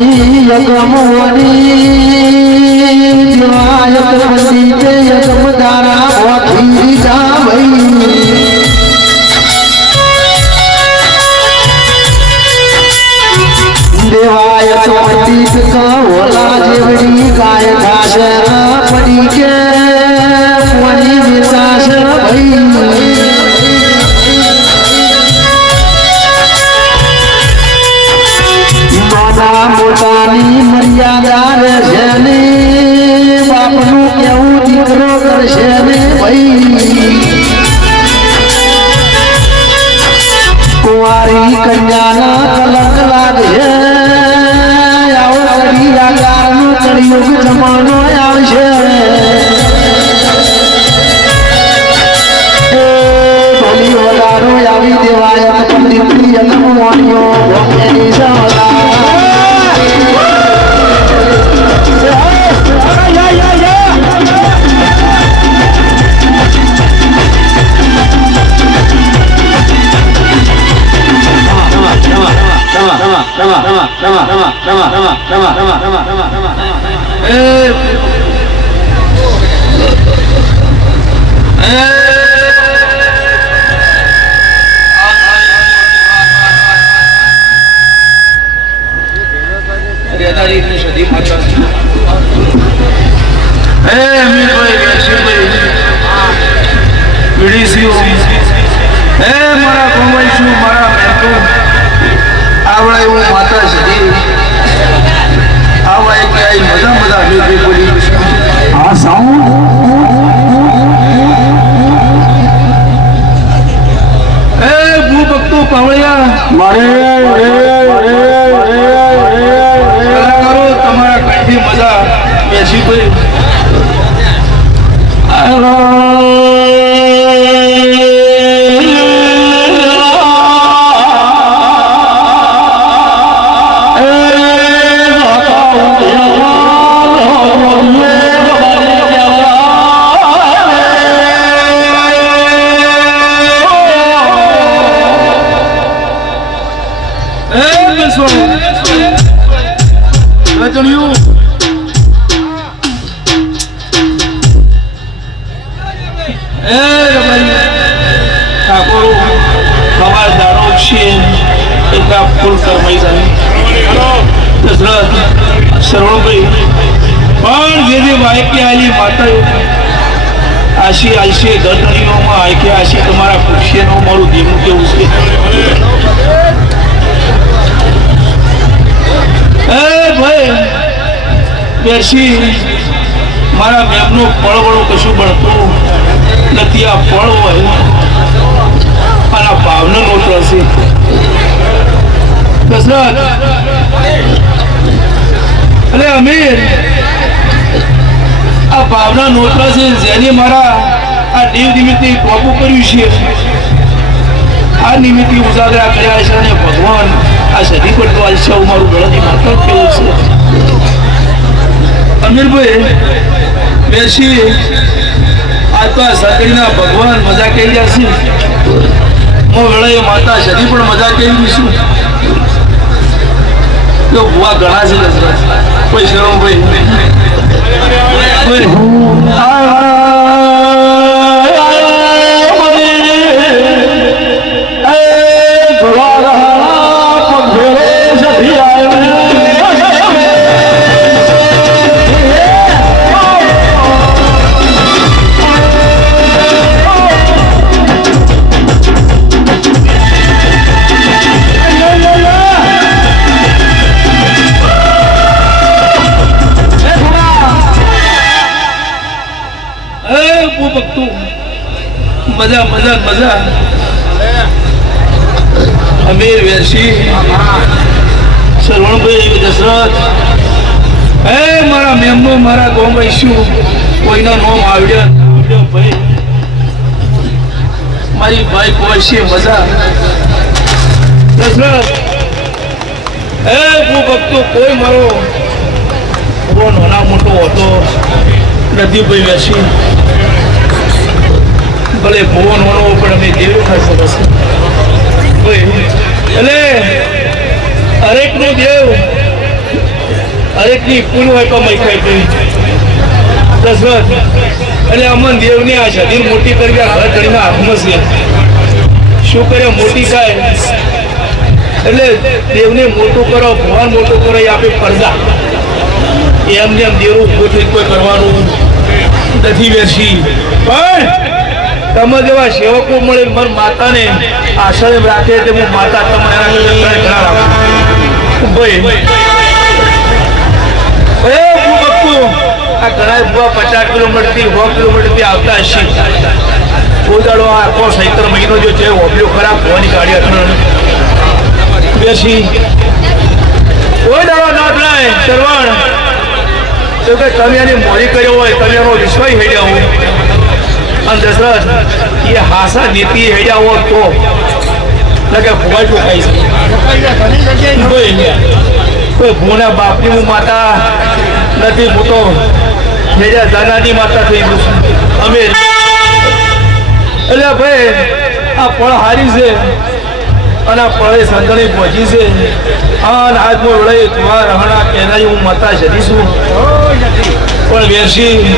યગમોની દિવાયત વંદી તે યગમ દારા ભોથી જા ભઈ દેવાયત વંદી કહોલા જેવડી ગાય ઘાસ પડી કે કોની વિકાસ ભઈ મોટાની મર્યાદા રહેશે ને બાપનું કેવું દીકરો કરશે ને ભાઈ કુંવારી કન્યાના કલંક લાગશે આવો કડી આકારનો કળિયુગ જમાનો આવશે ભલી વધારો આવી દેવાય પંડિતની અનમોણીઓ ભોગેની સવલા આશી આશી ગરદણીઓમાં આખી આશી તમારા ખુશીનો મારું ધીમું કેવું છે એ ભાઈ બેસી મારા મેમનો ફળ વળું કશું બનતું નથી આ ફળ હોય અને આ ભાવનો નોટ હશે દશરથ અરે અમીર આ ભાવના નોટલા છે જેને મારા આ દેવ નિમિત્તે ટોપું કર્યું છે આ નિમિત્તે ઉજાગરા કર્યા છે અને ભગવાન આ સદી પર તો છે મારું ગળાથી માત્ર કેવું છે અમીરભાઈ બેસી આ તો આ સદીના ભગવાન મજા કહી રહ્યા છે હું વેળાએ માતા સદી પણ મજા કહી છું તો ભુવા ઘણા છે દશરથ કોઈ શરમ ભાઈ મજા મજા મજા અમીર વેરસી સરવણભાઈ દશરથ હે મારા મેમનો મારા ગોમભાઈ શું કોઈના નોમ આવડ્યા ભાઈ મારી ભાઈ કોઈ છે મજા દશરથ હે હું ભક્તો કોઈ મારો નાના મોટો હતો નથી ભાઈ વેરસી ભલે ભુવન હોનો પણ અમે દેવ ખાઈ શકશે એટલે હરેક નો દેવ દરેકની કુલ હોય કમાઈ ખાઈ પી દશરથ એટલે અમન દેવની આ શરીર મોટી કરી આ ઘર ચડીના હાથમાં છે શું કરે મોટી થાય એટલે દેવને મોટું કરો ભગવાન મોટું કરો એ આપે પડદા એમને એમ દેવું ઉભું થઈ કોઈ કરવાનું નથી બેસી પણ તમે જેવા સેવકો મળે મારી માતાને આશ્રય રાખે તે હું માતા તમારા ઘણા રાખું ભાઈ આ ઘણા ભૂવા 50 કિલોમીટરથી 100 કિલોમીટરથી આવતા હશે ઉદાડો આ આખો સૈત્ર મહિનો જો છે ઓબ્યો ખરાબ ભવાની ગાડી અથડાણ બેસી કોઈ દાડો ના થાય સરવણ તો કે તમે એની મોરી કર્યો હોય તમે એનો વિશ્વાસ હેડ્યા હોય અને દશરથ એ હાસા નીતિ હેડ્યા હોય તો કે ભૂવા શું ખાઈ શકે કોઈ ભૂના બાપની હું માતા નથી હું તો હેડ્યા દાદાની માતા થઈ ગયું છું અમે એટલે ભાઈ આ ફળ હારી છે અને આ ફળે સંતણી પહોંચી છે અને આજ હું વળે તમારા રહણા કેનાઈ હું માતા જડીશું પણ વેરસી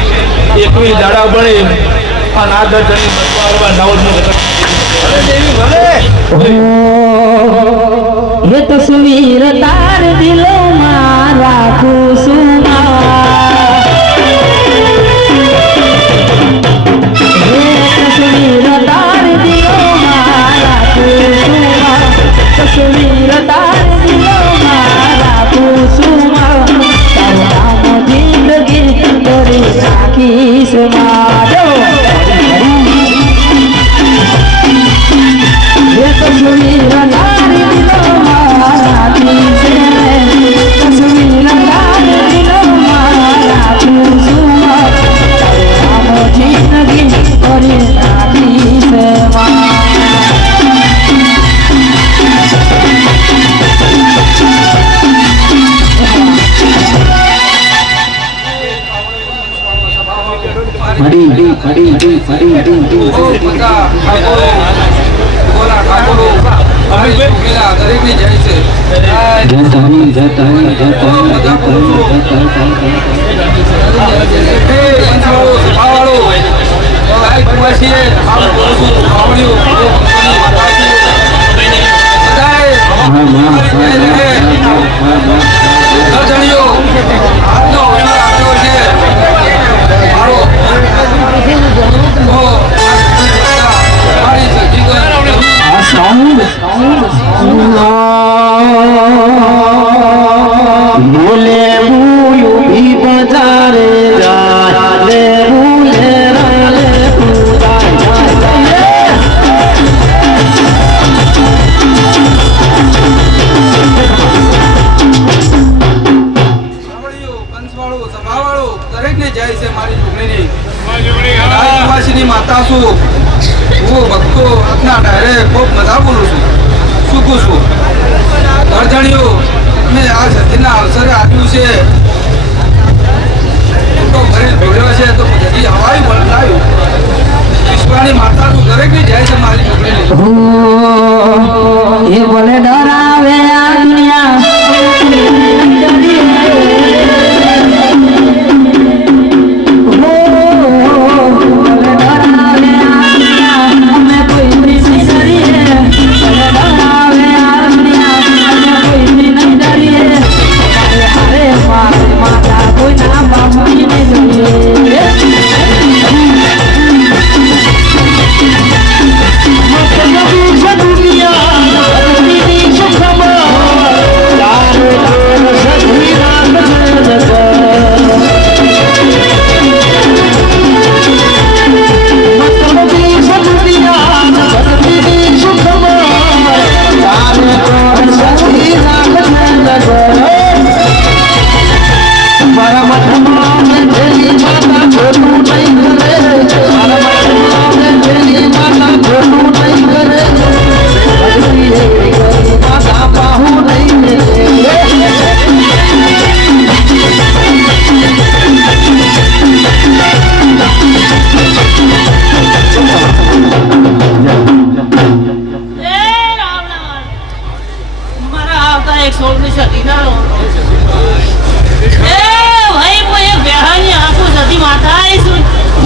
એકવી દાડા બને અને આ દર્દની ये तस्वीर तार दिलों में राखूं सुना ये तस्वीर तार दिलों में राखूं सुना तस्वीर तार दिलों में राखूं सुना तारू नाम जिंदगी तोरी राखी से मारो ये तस्वीर तार दिलों में राखी से तस्वीर तार दिलों में राखूं सुना तारू नाम जिंदगी तोरी राखी से मारो बोले भूलू भी बजारे जाए भूले राले पूरा માતા છું હું ભક્તો આપના ડાયરે ખૂબ મજા બોલું છું શીખું છું અર્જણીઓ મેં આ સતીના અવસરે આપ્યું છે તો ઘરે ભેગડ્યો છે તો બધી હવાઈ વળગાયું વિશ્વાની માતાનું દરેકની જાય છે મારી છોકરીની ये बोले डरावे आ दुनिया दुनिया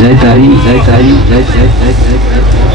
જય તારી જય તારી જય જય જય જય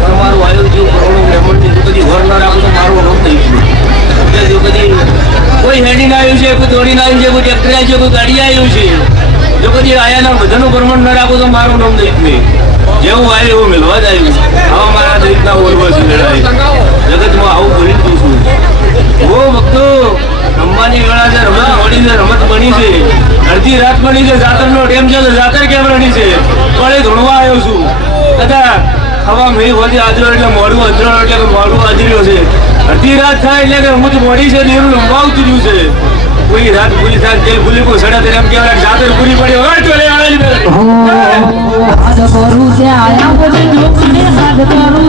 તમારું આયોજન કરવાનું મહેમાનની કદી ઘર ના રાખો તો મારું નામ થઈ ગયું કોઈ દોડીને આવ્યું છે, કોઈ ટ્રેક્ટર આવ્યું છે, કોઈ ગાડી આવ્યું છે. જો કદી આયાના બધાનું પ્રમાણ ન રાખો તો મારું નામ દઈશ નહીં. જેવું આવ્યું એવું મેળવા જ આવ્યું. આવા મારા દરેકના ઓળવા છે જગતમાં આવું બોલી દઉં છું. ઓ ભક્તો, રમવાની વેળા છે, રમત મળી છે, રમત બની છે, અડધી રાત બની છે, જાતરનો ટેમ છે, જાતર કેમ રણી છે, પણ એ ધોણવા આવ્યો છું. કદા હવા મેં હોતી આદરો એટલે મોડું અંધરો એટલે મોડું આદર્યો છે. અડધી રાત થાય એટલે કે હું જ મોડી છે, દેવું લંબા ઉતર્યું છે. કોઈ રાત પૂરી થાય તેલ ભૂલી કોઈ સડા એમ કહેવાય જાતર પૂરી પડી હવે ચોલે હાથ કરું ત્યાં બધે જોખણે હાથ કરું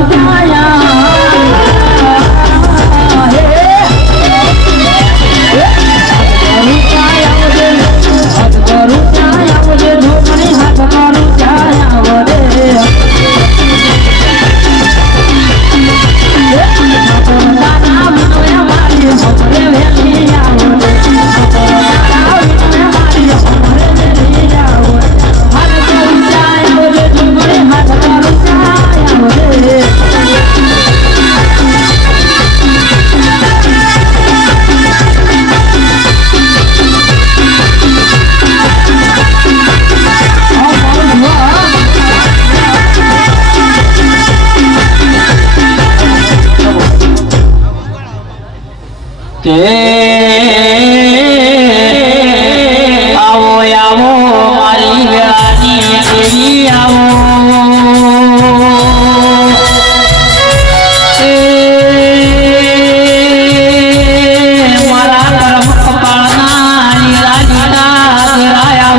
આવો આવો મારી વેળાની દેવી આવો મારા કર્મ કપાળના લીલા લીલા ફેરાયા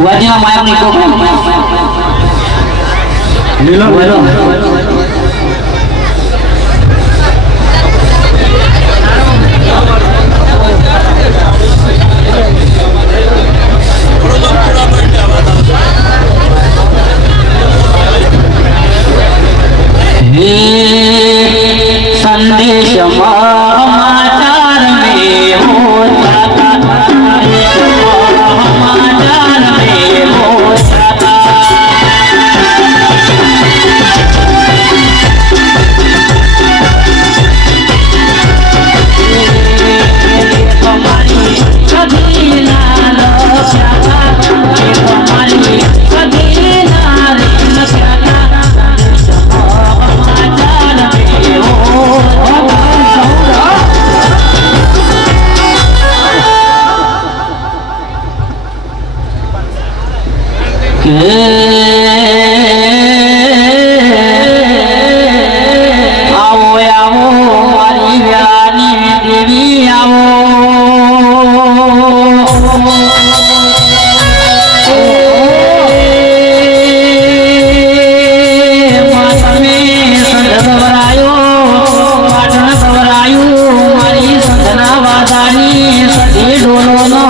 Buatnya mayang nih kok. संदेश समाचार में होता આવો આવો મારી વેળાની દેવી આવો તમે સંત ગવરાયો પાટણ ગવરાયું મારી સંતના વાદાની સતી ડોલો નો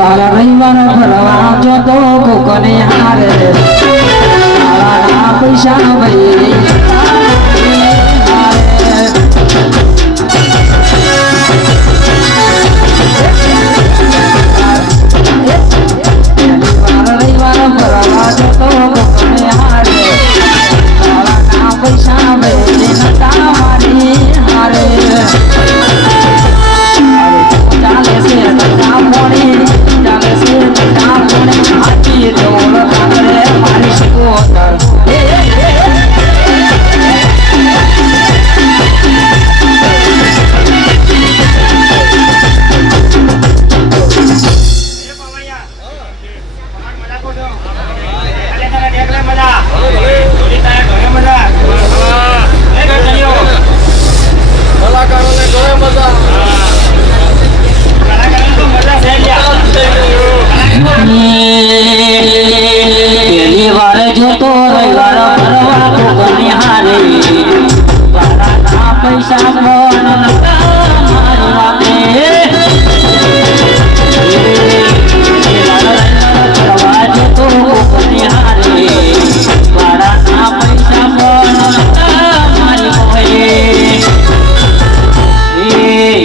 શનિવાર રવિવાર ફરવા જતો કોકને હારે તારા પૈસા ભાઈ રવિવાર ફરવા જતો કોકને હારે તારા પૈસા ભાઈ નતા મારી હારે ચાલે છે ધંધા મોડી ચાલે છે ધંધા મોડી આખી ઢોલ કાગળે મારી શિકોતર પહેલી વાર જોતો રવિવાર ફરવા કોકની હારે તારા પૈસા પણ નતા મારી વાતે ફરવા જતો કોકની હારે તારા પૈસા પણ નતા મારી મોહે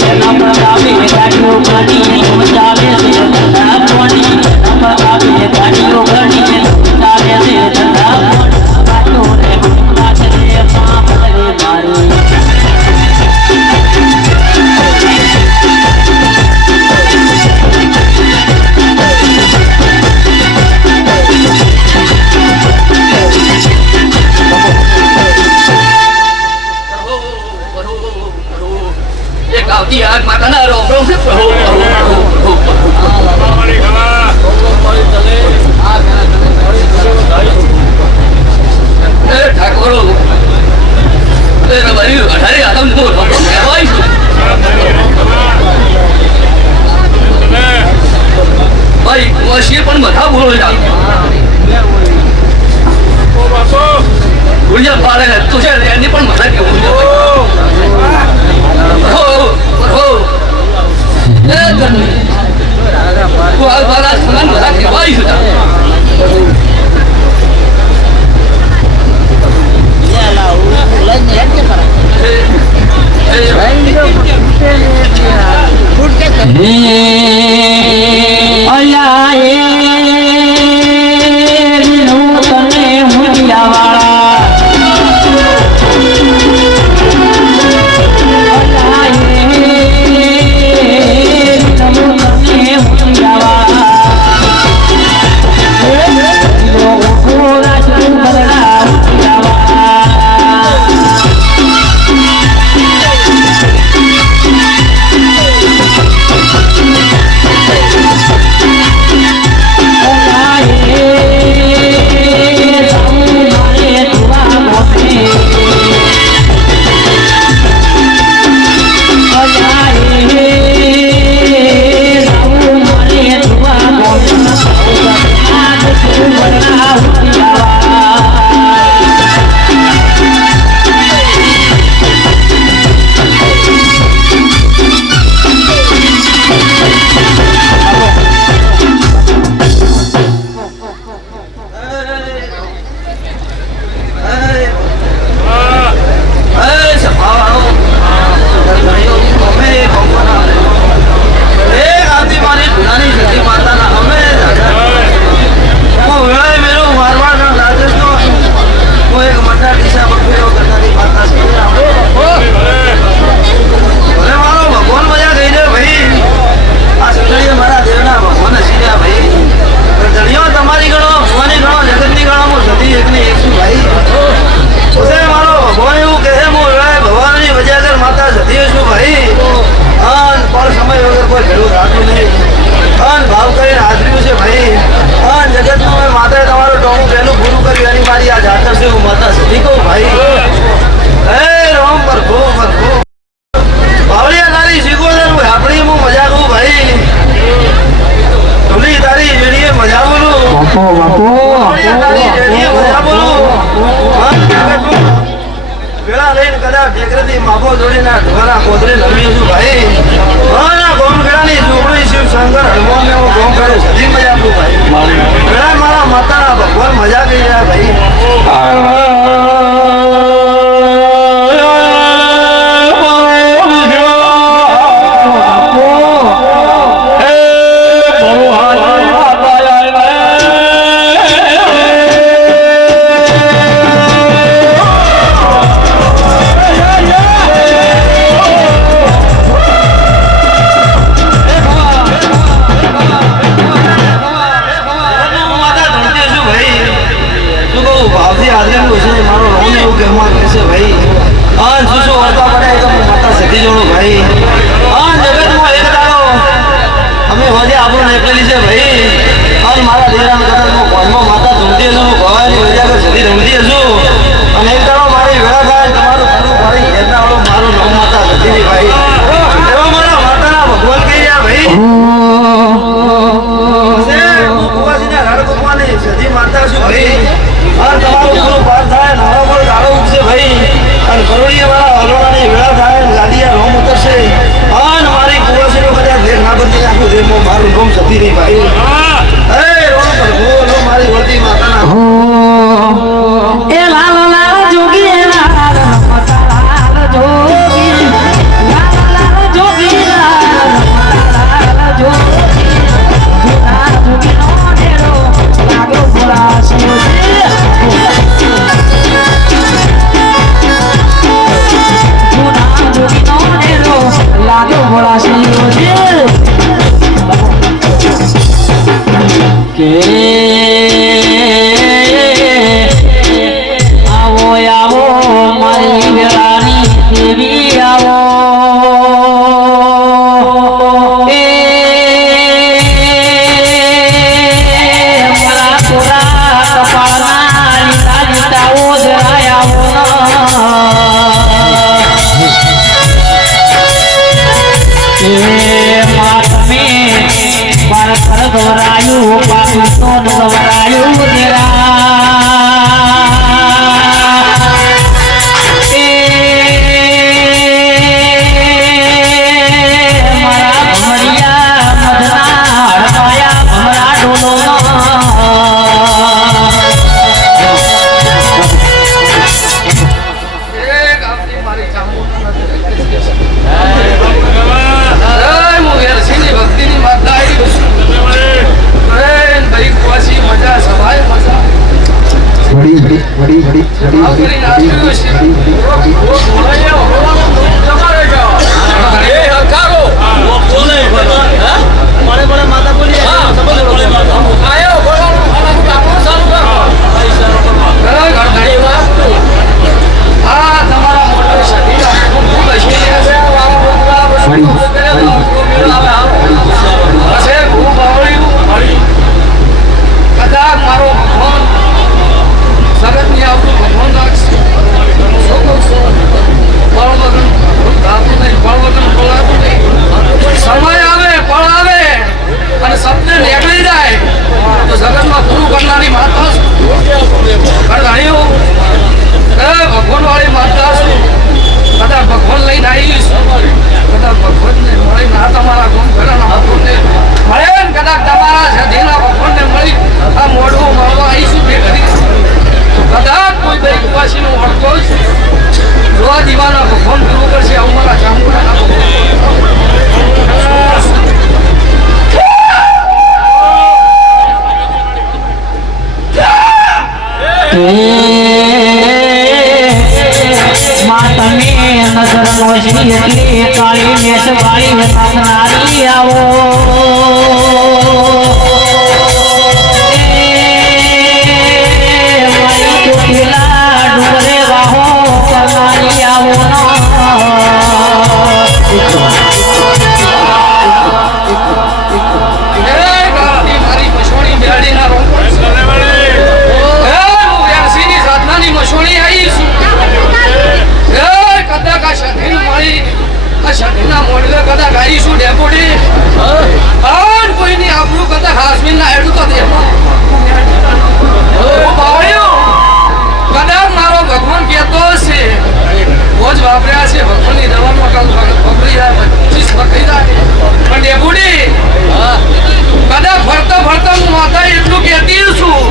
એના પ્રતાપે ગાડીઓ ઘણી ચાલે છે ધંધા પાણી એના પ્રતાપે ગાડીઓ ઘણી ચાલે છે ધંધા પાણી ગાડીઓ રે હમણાં છે પાપ કરે મારી એક આવતી આગ માતાના રોમ રોમ છે પ્રભુ ઠાકોરો રવારી 18 આદમ નો કહેવાય છે ભાઈ વશી પણ બધા બોલો છે ગુડિયા પાડે તું છે એની પણ મજા કેવું છે શંકર હનુમાન ને હું ગોમ કરે આવો આવો મારી વેળાની દેવી આવો મારા કોરા કપાળના લીલા લીલા ઓજરાય આવો તમે મારા ઘર ગવરાયું પાકિસ્તાન ગવરાયું તેરા મારા ભમરિયા મધના હડકાયા ભમરા ડોલો ભક્તિની માતા આવી ભાઈ કુવાસી મજા સવાય મજા મારો ભગવાન સગત ની આવતું ભગવાન રાખશે સમય આવે ફળ આવે અને શબ્દ નીકળી જાય તો જગતમાં પૂરું કરનારી માતા કરધાણીઓ ભગવાન વાળી માતા છું કદાચ ભગવાન લઈને આવીશ કદાચ ભગવાનને મળી ના તમારા ગુણ ઘરના ભગવાનને મળે ને કદાચ તમારા સધીના ભગવાનને મળી આ મોઢું મળવા આવીશું બે કરી કદાચ કોઈ દરેક ઉપાસીનો ઓળખો જો આ દીવાના ભગવાન પૂરું કરશે આવું મારા ચામુંડાના માં તમે નજર નો શ્રી એટલે કાળી મેષ વાળી નારી આવો મારી ચોટીલા ડુંગરે વાહો કરનારી આવો મારી મસોણી બેડીના રોંગ મસોણી આવીશું કદાચ આ શરીર મળી આ શરીરના મોડલે કદાચ આવીશું ડેપોડી કોઈની આપણું કદાચ હાસમીન ના હેડું તો કદાચ મારો ભગવાન કહેતો હશે બોજ વાપર્યા છે ભગવાનની દવામાં વાપરી જાય 25 વખત જાય પણ ડેપોડી કદાચ ફરતા ફરતા હું માતા એટલું કહેતી છું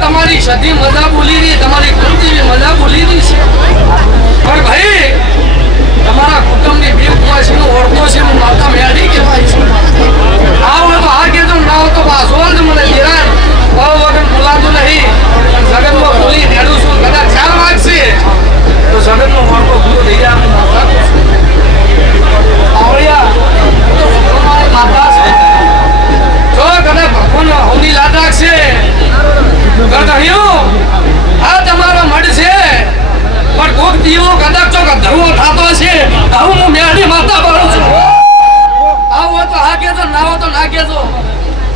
તમારી સધી મજા બોલી રહી તમારી કુળદેવી મજા બોલી રહી છે પણ ભાઈ તમારા કુટુંબની બે કુવાસીનો ઓળખો છે હું માતા મેળી કહેવાય છું આ હોય તો આ કહેતો ના હોય તો પાછો જ મને દેરાય વગર બોલાતું નહીં જગતમાં બોલી નેડું છું કદાચ 4 વાગશે તો જગતનો ઓળખો પૂરો થઈ જાય હું માતા આવળિયા તો ભગવાન માતા છે જો કદાચ ભગવાન હોની લાદ રાખશે આ તમારો મઢ છે પણ કોક દીવો કદાચ ચોક ધરવો થતો છે આવું હું મેળી માતા બાળું છું આવું તો હા કેજો ના હો તો ના કેજો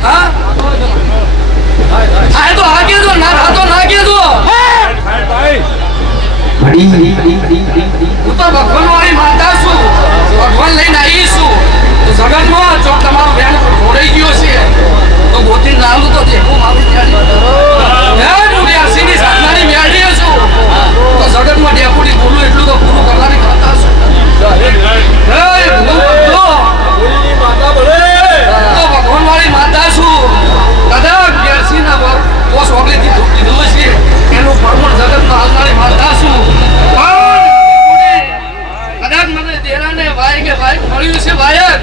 હા આ તો હા કેજો ના થાતો ના કેજો હું તો ભગવાન વાળી માતા છું ભગવાન લઈને આવી છું તો જગતમાં જો તમારો બેન ઘોડાઈ ગયો છે તો ગોતી નાલું તો દેખું મારું જગતમાં ડેપુટી બોલું એટલું તો પૂરું કરવાની ખાતા છું ભગવાન વાળી માતા છું કદાચ ગેરસીના પોસ ઓગળીથી કીધું છે એનું પરમણ જગતમાં હાલનારી માતા છું કદાચ મને દેરાને ભાઈ કે ભાઈ મળ્યું છે ભાઈ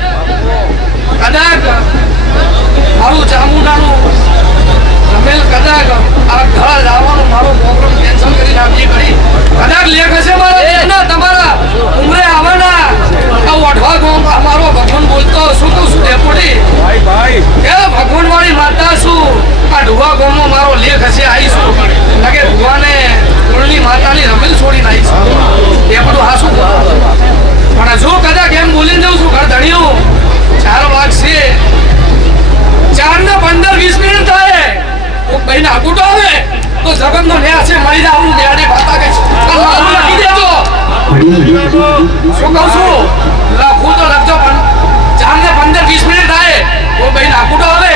કદાચ મારું ચામુંડાનું રમેલ કદાચ આ ઘર લાવવાનું મારો પ્રોગ્રામ કેન્સલ કરીને આપીએ કરી કદાચ લેખ હશે મારા દેશના તમારા ઉમરે આવવાના આ ઓઢવા ગામ મારો ભગવાન બોલતો શું કહું છું ડેપોટી ભાઈ ભાઈ એ ભગવાન વાળી નાકુટો આવે તો જગતનો ન્યાય છે મળી જાય આવું ન્યાયની વાતા કઈ લખી દેજો શું કહું છું લખું તો લખજો પણ 4 ને 15-20 મિનિટ થાય તો ભાઈ નાકુટો આવે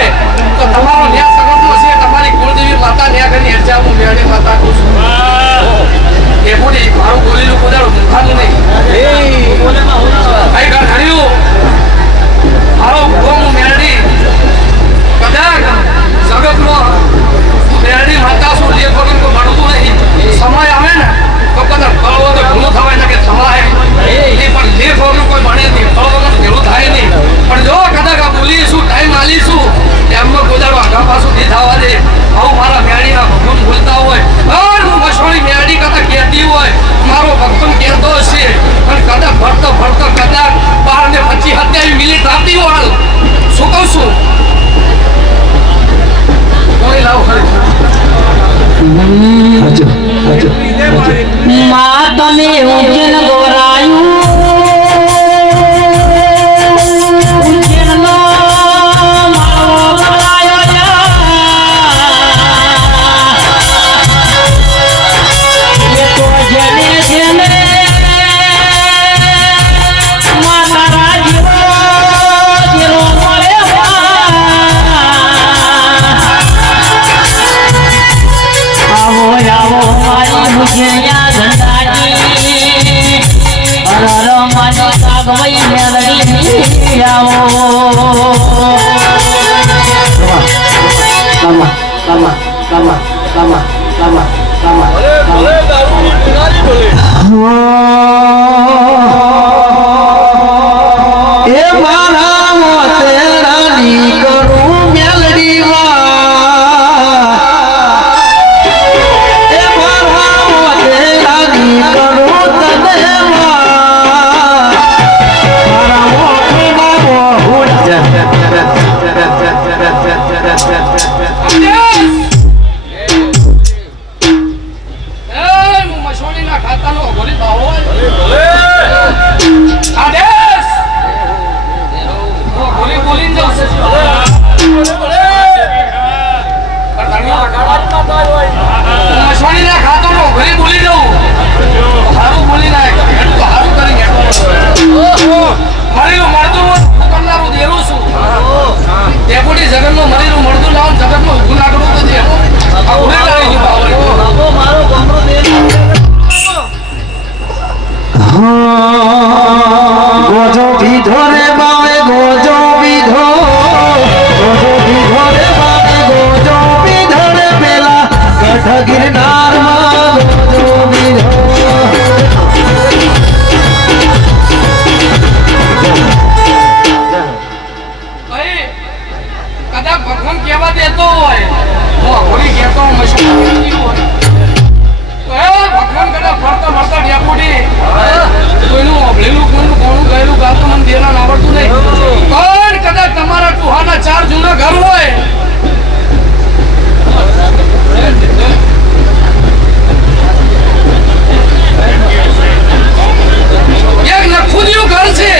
તો તમારો ન્યાય સગતનો છે તમારી કુળદેવી માતા ન્યાય કરીને હેરજા હું ન્યાયની માતા કહું છું એ બોલી મારું બોલેલું કોદાળું મૂકવાનું નહીં કઈ ઘર હર્યું મારો ભૂગો મેળડી કદાચ જગતમાં મેળડી માતા શું લેખ વગર કોઈ ભણતું નહીં સમય આવે ને તો કદાચ ફળ વગર ભૂલું થવાય ને કે થવાય એ પણ લેખ વગર કોઈ ભણે નહીં ફળ વગર ભેળું થાય નહીં પણ જો કદાચ આ બોલીશું ટાઈમ આલીશું એમનો કોદાળો આગા પાછું નહીં થવા દે આવું મારા મેળડીના ભગવાન ભૂલતા હોય અને હું મસોળી મેળડી કદાચ કહેતી હોય મારો ભગવાન કહેતો હશે પણ કદાચ ભરતો કદાચ 12 ને 25 મિનિટ આપતી હોય શું કહું છું કોઈ લાવ માં તમે ઉજ્જૈન ગોરાયું ઉજ્જૈનનો માળો બનાયો એ તો જેને જેને માતા રાજ્યો જેનો મળે આવો આવો મારી મુજિયા ધંધાજી અરર મારી કાગવઈ મેલડી આવો એ મારા મોતે રાની કરું મેલડી એ મારા મોતે રાની કરું તને મારા મોતે મારો હું મસોળીના ખાતાનો અઘોરી બાવો આદેશ હું અઘોરી બોલીને જાઉં મસોળીના ખાતાનો અઘોરી બોલી જાઉં સારું બોલી નાખ તો સારું કરી મરેલું મળતું કરનારું દેરું છું ડેપોટી જગતમાં મરેલું મળતું લાવ જગતમાં ઊભું નાખવું તો દે આ ઉડે લાવી ગોજો બીધો રે બાવે ગોજો બીધો રે બાવે ગોજો બીધો રે પેલા ગઢ ગિરનારમાં ગોજો બીધો ભાઈ કદાચ ભગવાન કહેવા દેતો હોય હું અઘોરી કહેતો હું મસોળી હોય તો એ ભગવાન કદાચ ફરતા ફરતા ડેપોટી કોઈનું અભળેલું કોઈનું કોણું ગયેલું ગાતું મને દેના આવડતું નહીં પણ કદાચ તમારા ટુહાના 4 જૂના ઘર હોય એક નખુદિયું ઘર છે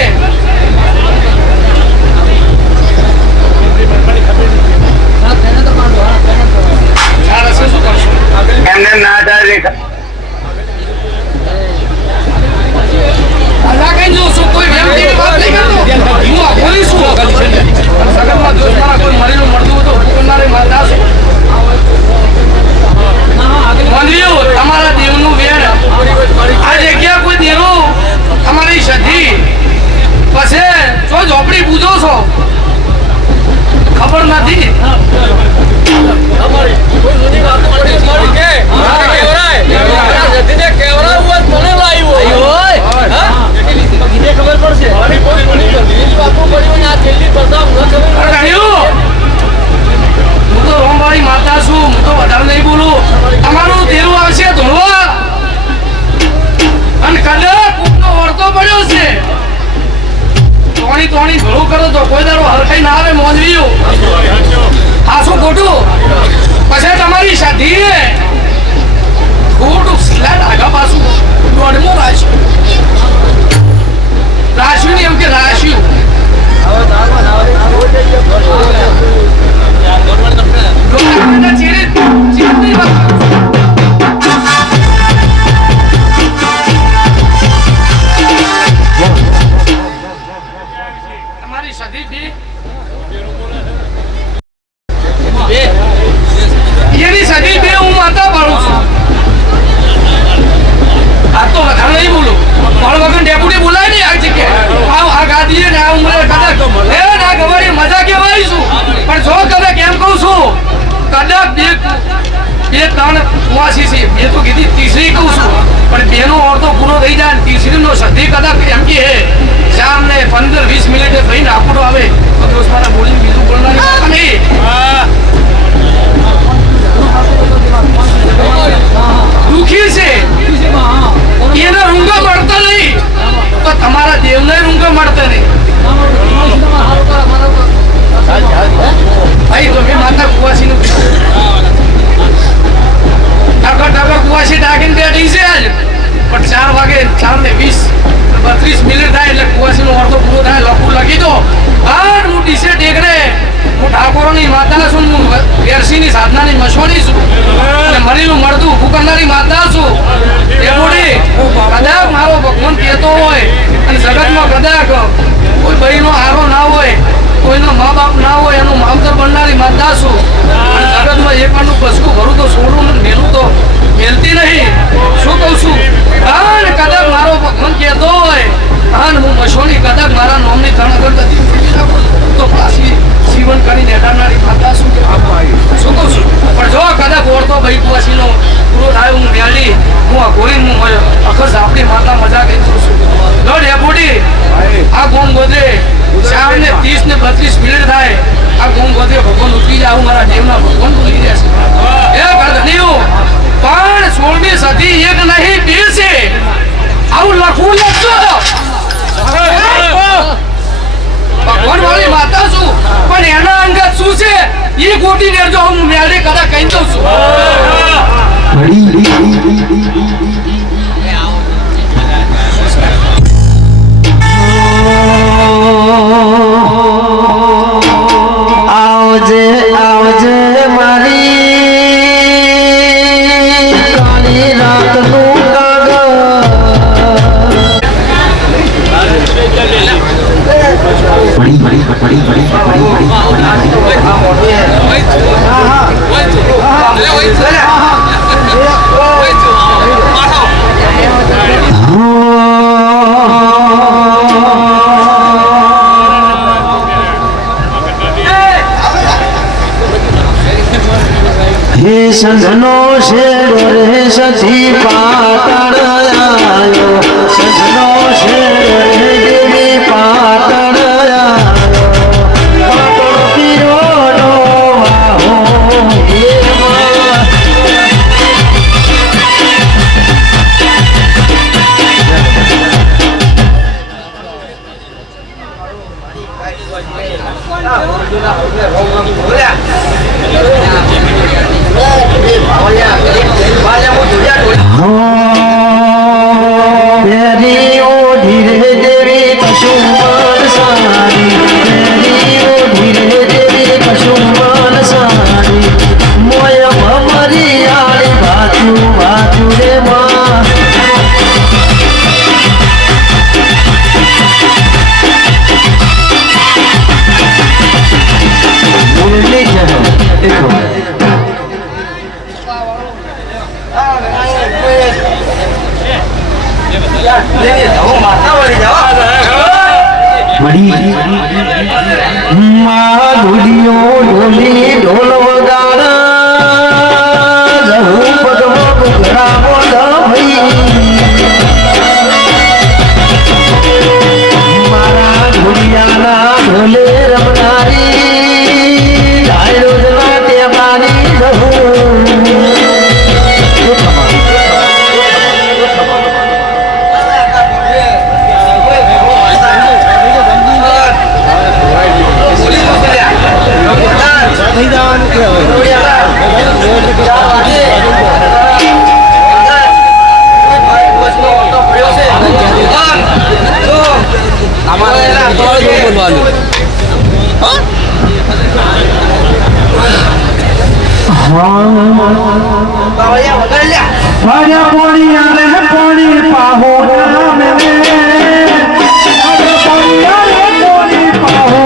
શું કરશો એમને ના થાય અલા કઈ જો શું કોઈ વ્યક્તિની વાત નહીં કરતો હું અઘોરી છું સગતમાં દોસ્તના કોઈ મરેલું મળતું હતું કરનારે માતા છું મંદિરો તમારા દેવનું વેણ આ જગ્યા કોઈ દેરો તમારી સધી પછી જો ઝોપડી પૂજો છો ખબર નથી હું તો રોમવાળી માતા છું હું તો વધારે નહીં બોલું તમારું દેરું આવશે ધોળવા અને કદાચ કૂપનો વળતો પડ્યો છે તોણી ભેળું કરો તો કોઈ દારો હરખાઈ ના આવે મોજવીઓ હા શું ખોટું પછી તમારી સાથી ખોટું સ્લેટ આગા પાછું દોડમો રાશ્યું ને એમ કે રાશ્યું ચેડે તમારી સધી બી એની સધી બે હું માતા પાડું છું. આ તો વધારે નહીં બોલું. મારો વગર ડેપ્યુટી બોલાય નહીં આ જગ્યાએ. આ ગાદીએ ને આ ઉંમરે કદાચ એ ના ગવારી મજા કહેવાય છું. પણ જો કદાચ એમ કહું છું કદાચ બે ત્રણ કુવાસી છે, બે તો કીધી ત્રીસરી કહું છું, પણ બેનો અડધો પૂરો થઈ જાય ને ત્રીસરી નો સધી કદાચ એમ કે ચાર ને 15-20 મિનિટે ભાઈ નાખોડો આવે તો દોસ્ત મારા બોલીને બીજું બોલનારી વાત નહીં. દુખી છે એને રૂંગો મળતો નહીં તો તમારા દેવને રૂંગો મળતો નહીં. ભાઈ તમે માતા કુવાસી નું ટકા કુવાસી ડાકીને બેઠી છે આજ, પણ 4 વાગે 4:20-32 મિનિટ થાય એટલે કુવાસી નો અડધો પૂરો થાય. લખું લખી દો અને હું ડીસે ટેકરે હું ઠાકોરની માતા છું, હું વેરસીની સાધનાની મસોણી છું અને મરીનું મળતું ઊભું કરનારી માતા છું. એ બોડી કદાચ મારો ભગવાન કહેતો હોય અને જગતમાં કદાચ કોઈ ભાઈનો આરો ના હોય, કોઈનો મા બાપ ના હોય, એનું માવતર બનનારી માતા છું. અને જગતમાં એકવાનું બસકું ભરું તો છોડું ને મેલું તો મેલતી નહીં. શું કહું છું? અને કદાચ મારો ભગવાન કહેતો હોય અને હું મસોણી કદાચ મારા નોમની 3 અગરબત્તી તો પાછી જીવન કરીને હેડાનારી માતા શું કે શું કહું છું? પણ જો કદાચ ઓળતો ભાઈ કુવાસીનો પૂરો થાય હું મેળી હું અઘોરીને હું અખર આપણી માતા મજા કરી દઉં છું. લો ડેપુટી આ ગોમ ગોદરે 4:30-32 મિનિટ થાય આ ગોમ ગોદરે ભગવાન ઉતરી જાય. હું મારા દેવના ભગવાન ઉતરી જશે એ કરધણીઓ. પણ 16મી સદી એક નહીં બે છે. આવું લખવું લખજો. ભગવાન વાળી માતા છું પણ એના અંગત શું છે એ ગોટી દેજો. હું મેળે કદા કહી દઉં છું. આવજે આવજે મારી કાળી રાતનું કાગળ. હે સંજનો શેરો રે સતી પાટણ આયો, સંજનો શેરો રે દેવી પાટણ આયો. પાટણ પીરોનો વાહો હે માં. તેરી ઓઢી રે દેવી કશું મન સારી, તેરી ઓઢી રે દેવી કશું મન સારી. મોય ભમરી આળી ભાજુ ભાજુ રે માં. મુરલી જય દેખો માધુરીઓ ઢોલી ઢોલ વગાડા જહું પદમો ઘરા મોઢા ભઈ. મારા ઘોડિયાના ઢોલે રમનારી ઢાઈ રોજના ટેબાની જહું. પાહો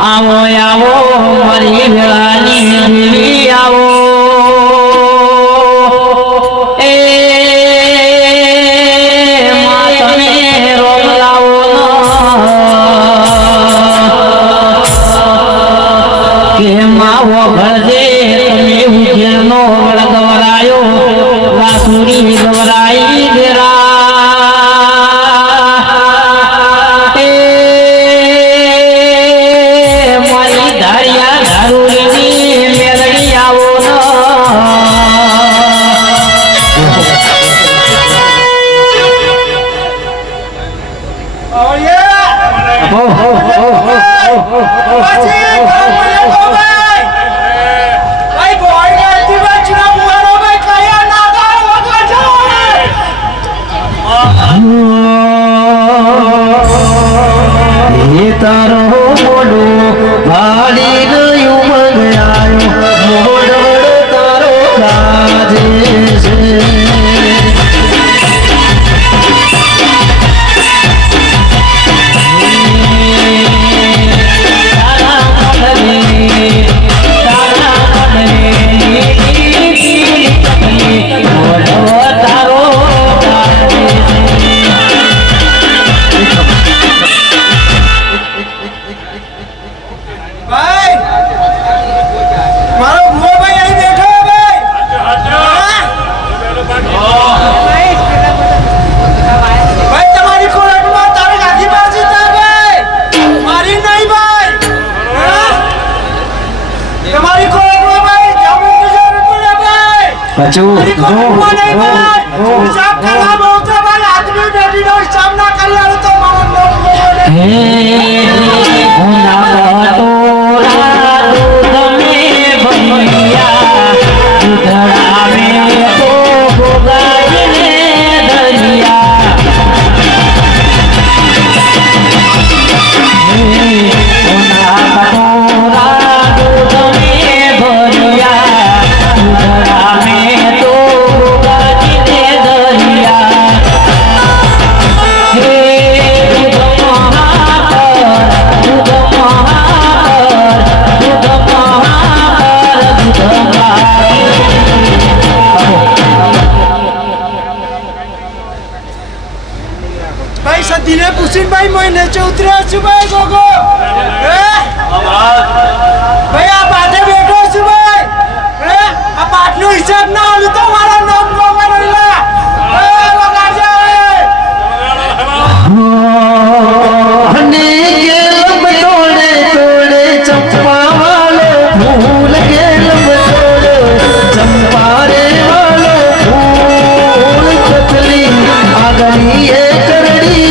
આવો આવો મારી વેળાની દેવી આવો એ માં તમે રોગ લાવો કે માવો ભરજે તમે ઉજેરનો વળગવરાયો વાસુરી ગવરાઈ દેરા તારો મોડો ભાડી ગયું મંગાયો મોડવડ તારો ગાજે છે ભાઈ મોય નીચે ઉતર્યા છું ભાઈ ગોગો ભાઈ આ પાટે બેઠો છું ભાઈ આ પાટનો હિસાબ ના આલું તો મારા નામ ગોગો રહેલા અને ગેલમ તોડે તોડે ચંપા વાલો ફૂલ ગેલમ તોડે ચંપા રે વાલો ફૂલ ચકલી આગળી એ કરડી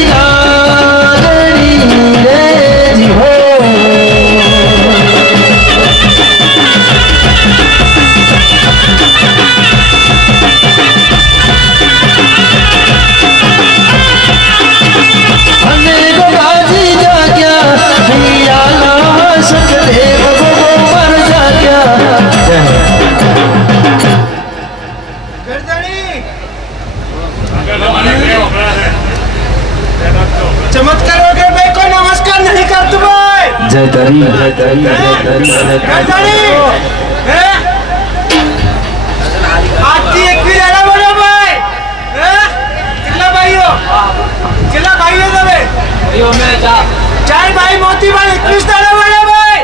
चमत्कार वगैरह भाई कोई नमस्कार नहीं करते भाई जय तारी आरती एक भी रहना बोलो भाई कितना भाइयों तबे चार भाई मोती भाई 21 दाना बोलो भाई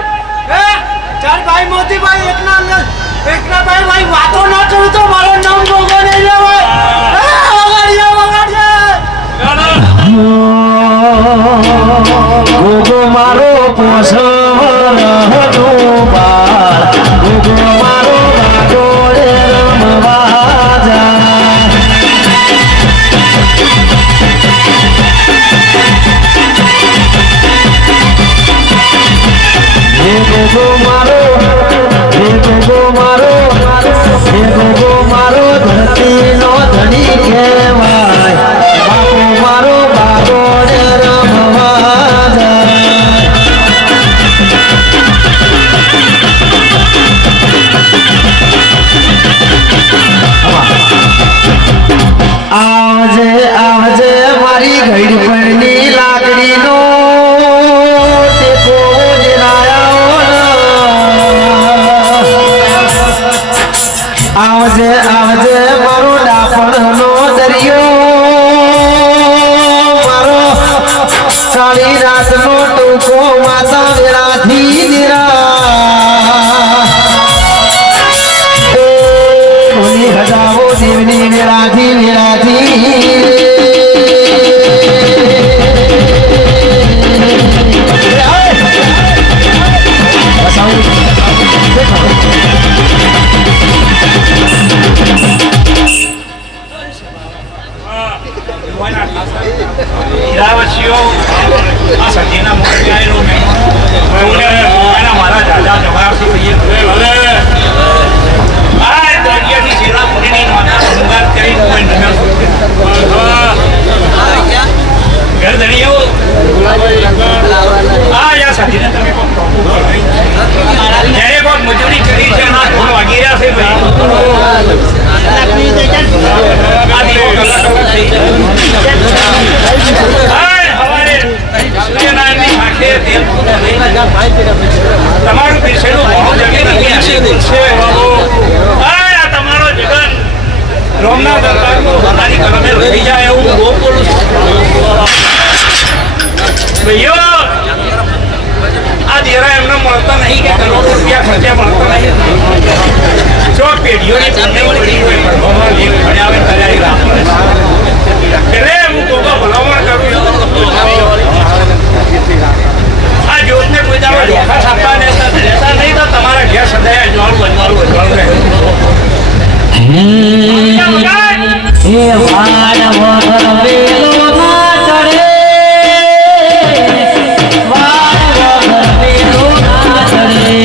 चार भाई मोती भाई एक ना भाई वातो ना करूं तो मारो नाम गोगो नहीं ले भाई गोगो मारो पोसो बार गोगो मारो बागोड़े रमवाजा गोगो मारो धरती नो धनी कहेवाय बापो मारो बागोड़े रमवाजा હીરાવશીઓ આ સજીના મોઢે આવેલો મારા દાદા જવાબથી કહીએ આ દરિયાથી છેલ્લા પૂરીની માતા સંગાત કરી કોઈ નગર ઘર ધણીઓ આ યા સજીને તમે જ્યારે કોઈ મજૂરી કરી છે ના ઢોલ વાગી રહ્યા છે ભાઈ આ દીવો કલાક થઈ તમારું પીછેનું ઘણું જગ્યા તમારો જગન રોમના દરબારનું પોતાની કલમે રહી જાય એવું બહુ બોલું છું ભાઈઓ આ દેરા એમને મળતા નહીં કે કરોડો રૂપિયા ખર્ચા મળતા નહીં જો પેઢીઓની પુણ્ય પડી હોય ભણવામાં લેખ ભણ્યા કર્યા રામ એટલે હું કોકો ભલામણ કરું છું આ જ્યોતને કોઈ દાડો ધોખા છાપવા રહેતા નહીં તો તમારા ઘેર સદાય અજવાળું રહે હે વાડ વગર વેલો ના ચડે વાડ વગર વેલો ના ચડે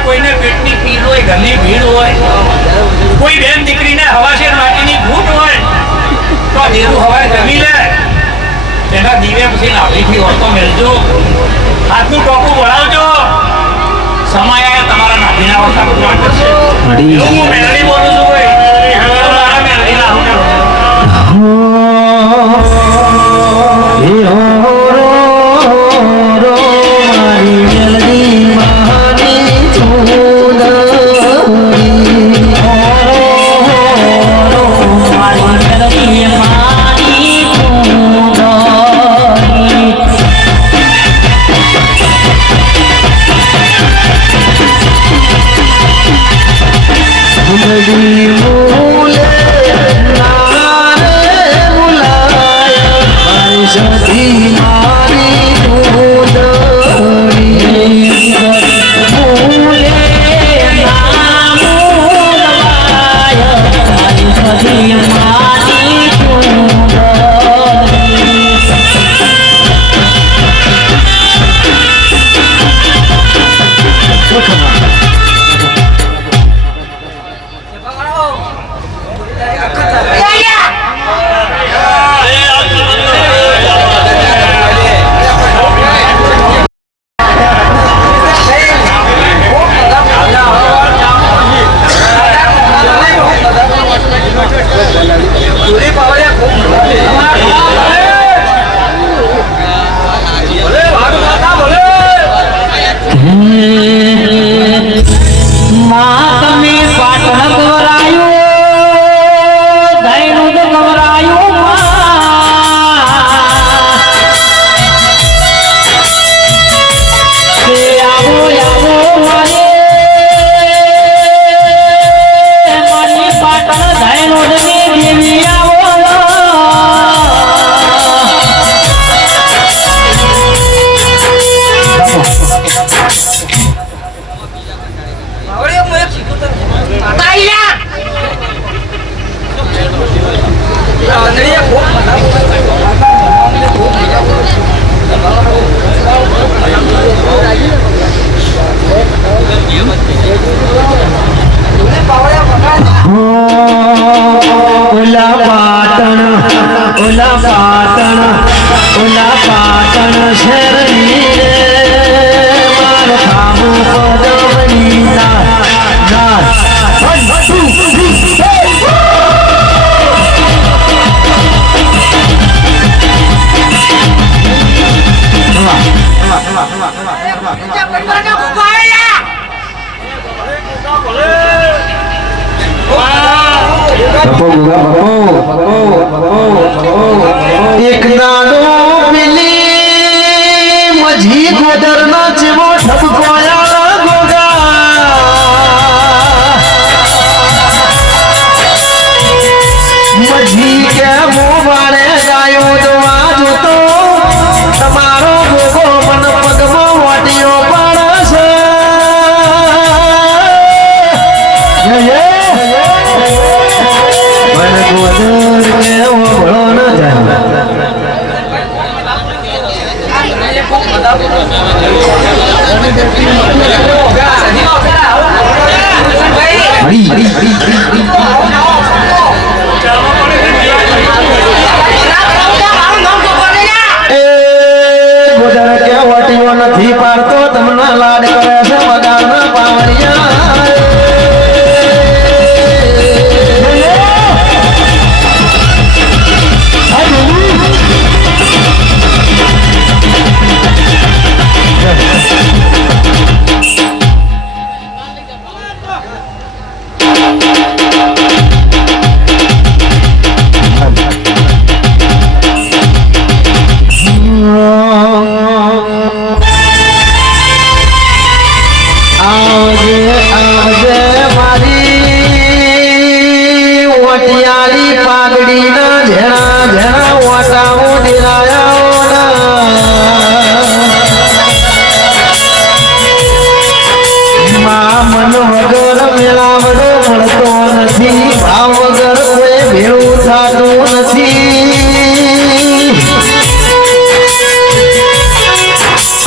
કોઈને પેટની પીડ હોય ઘરની ભીડ હોય કોઈ બેન દીકરીને હવાશેર માટીની ઘૂંટ હોય તો દેરું હવાએ જમી લે એના દીવે પછી નાભીથી હોતો મેળજો હાથનું ટોપું વળાવજો સમય આવે તમારા નાભીના હોતા ભગવાન કરશે એવું હું મેળવી બોલું છું ભાઈ મારા મેળવી ના હું ગોદર કે વાટીઓ નથી પાડતો તમને લાડ કરે છે વગાડના પાવડિયા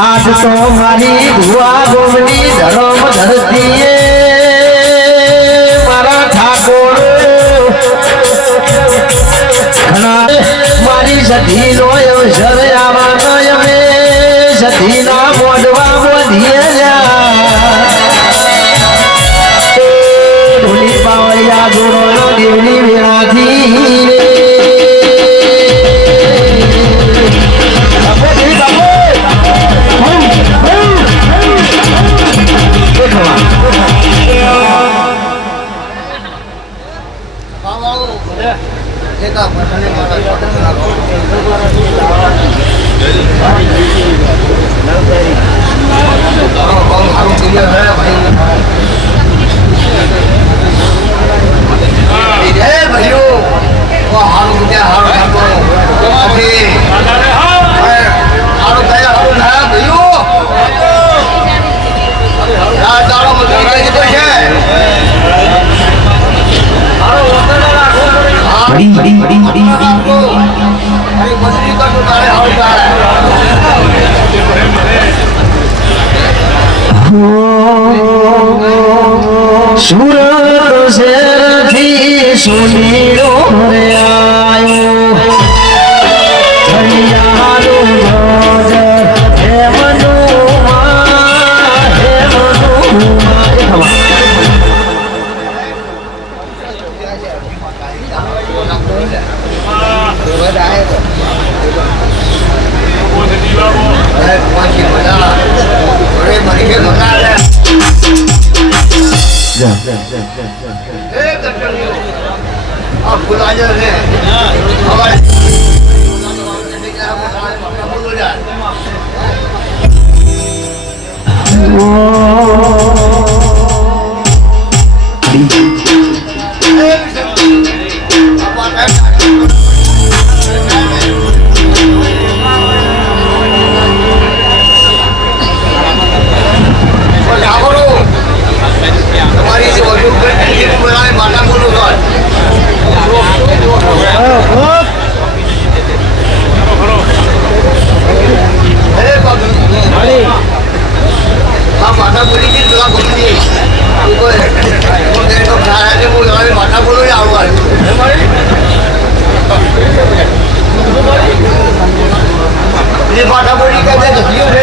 આજ તો મારી ધુઆ ગોમની ધરમ ધરતીએ મારા ઠાકોર ઘણા મારી સધીનો અવસર આવવાનો અમે સધીના મોઢવા મોઢીએ ઢોલી પાવડિયા જોડો દેવની વેળાથી સુરત શેરથી સુનીરો રે આયો હરિયાળું નજર હે મનુમાં હે મનુમાં માથા બોલી કે